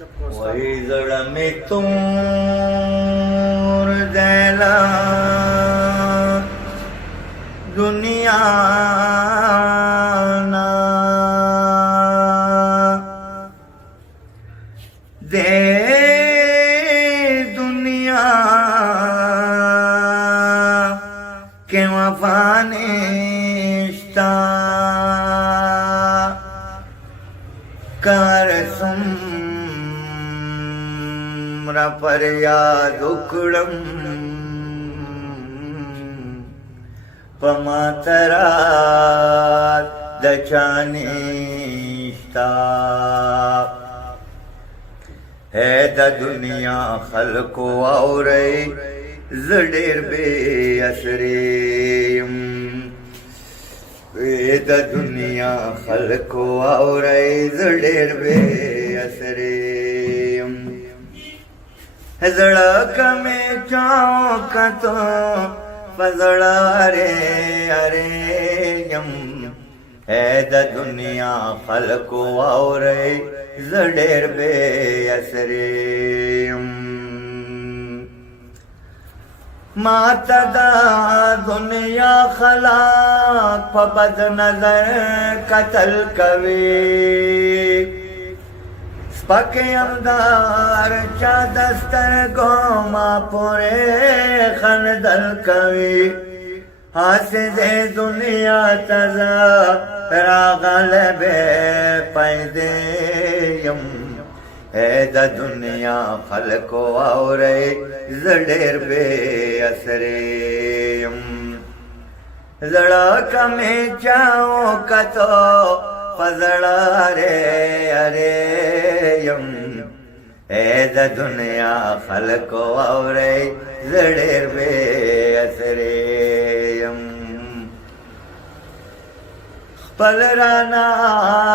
वही जड़ में तूर दैला दुनिया ना दे दुनिया के वफानिश्ता कर सुम्रा पर याद उकड़म पमातरा दचानिश्ता है द दुनिया खलको और जडेर बे असरेम द दुनिया खलको और जडेर बे असरेम जड़क में चौक तो फजड़ा रे अरे यम है द दुनिया खलको और जडेर बे असरेम मातदा दुनिया खलाक फबद नजर कतल कवे पके अमदार चा दस्तर गोमा पुरे खनदल कवी हासिदे दुनिया तजा रागल बे पैदे यम है द दुनिया खलको और जडेर बे असरेम जड़ा कमे चाओ कतो फजड़ा रे अरे यम है द दुनिया खलको और जडेर बे असरेम पलराना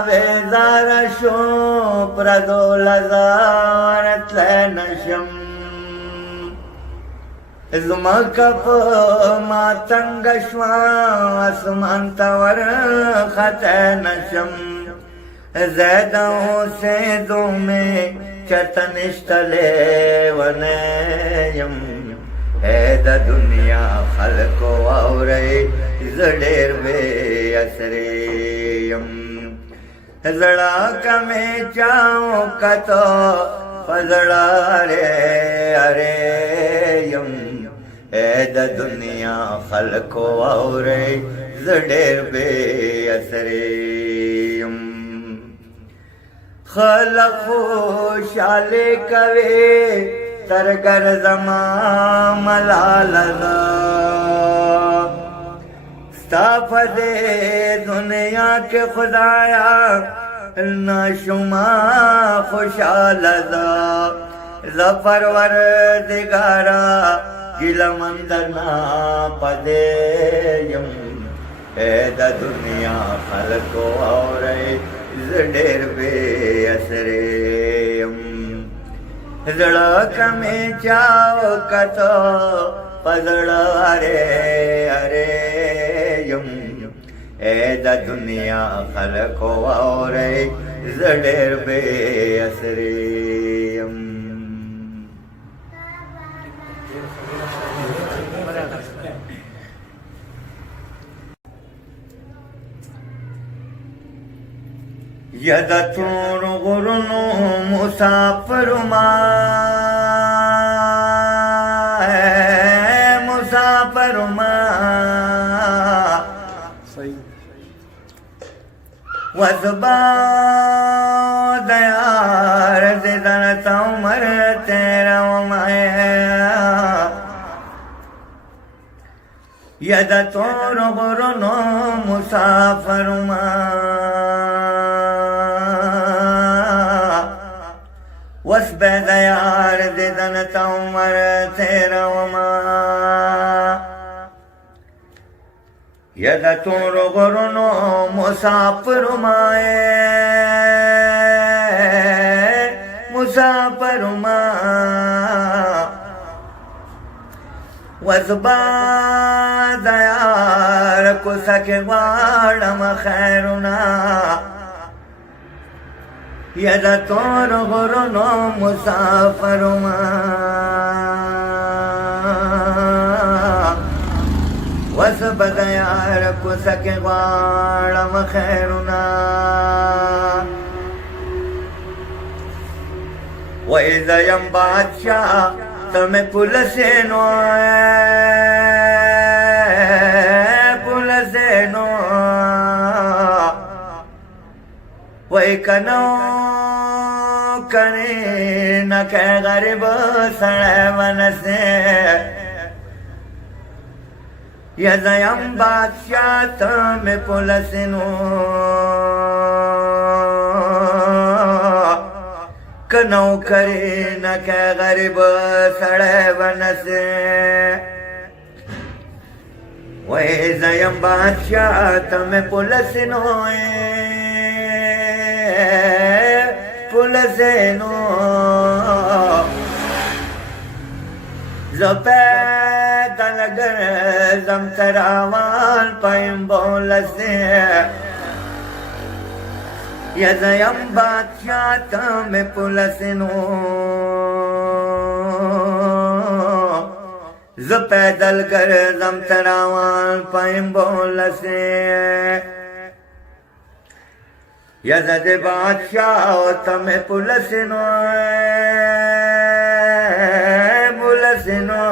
वेजार शो प्रदो लजारत नशम जुमकप मातंग श्वासमंतवर खत नशम जैदों से दो में चतनिष्टले वनयम है द दुनिया खलको और जडेर बे असरेम जड़ा कमे चाओ कतो फजड़ा रे अरे यम है द दुनिया खलको और जडेर बे असरेम खलको शाले कवे तरगर जमा मलालदा स्ताफदे दुनिया के खुदाया नाशुमा खुशालदा जफरवर दिगारा गिलमंदर ना पदे यम है द दुनिया खलको और जडेर बे असरेम जड़ा कमे चाओ कतो पजड़ा रे अरे यम है द दुनिया खलको और जडेर बे असरेम यदतूर गुरुनु मुसाफरुमा मुसाफरुमा वज़बा दयार जिदन तमर तेरा माया यदतूर गुरुनु मुसाफरुमा वस्ब दयार दिदन तमर तेरा वमा यद तोर गुरुनो मुसाफिर माए मुसाफिर मा वस्बा दयार कुसके वाड़म खैरुना یدا تور غرونو مسافر ما وس بدیار کوڅه کې غواړم خیرونه وای زیم بادشاہ ته مې پولسینو پولسینو وای کنو کنی نکه غریب سړی ونسې یا زیم بادشاہ ته مې پولسینو کنو کری نکه غریب سړی ونسې وای زیم بادشاہ ته مې پولسینو پولسینو زپیدل گرزم تراوان پایم بولسې یا زیم بادشاہ ته مې پولسینو زپیدل گرزم تراوان پایم بولسې یا زد بادشاہ ته مې پولسینو پولسینو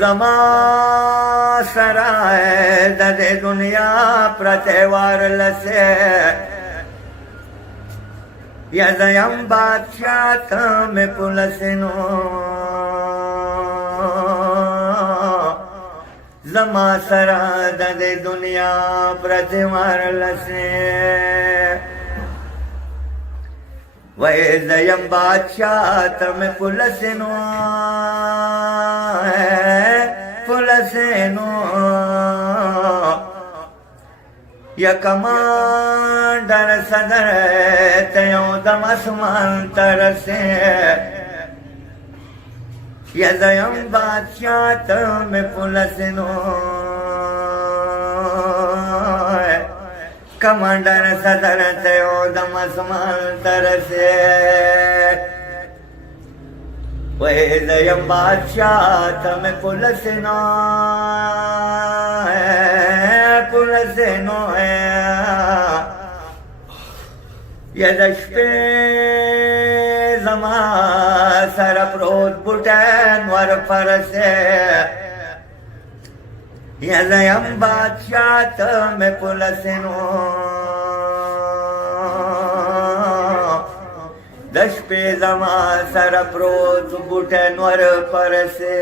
زما سرائے د دې دنیا پرته ورلسې یا زیم بادشاہ ته مې پولسینو زما سره د دې دنیا پرته ورلسې وای زیم بادشاہ ته مې پولسینو پولسینو یا کمانډر صدر ته یو دم اسمان ترسې یا زیم بادشاہ ته مې پولسینو کمانډر صدر ته یو دم اسمان ترسې وای زیم بادشاہ ته مې پولسینو پولسینو یا د شپې زما سره پروت بوټی نور پرسې یا زیم بادشاہ ته مې پولسینو د شپې زما سره پروت بوټی نور پرسې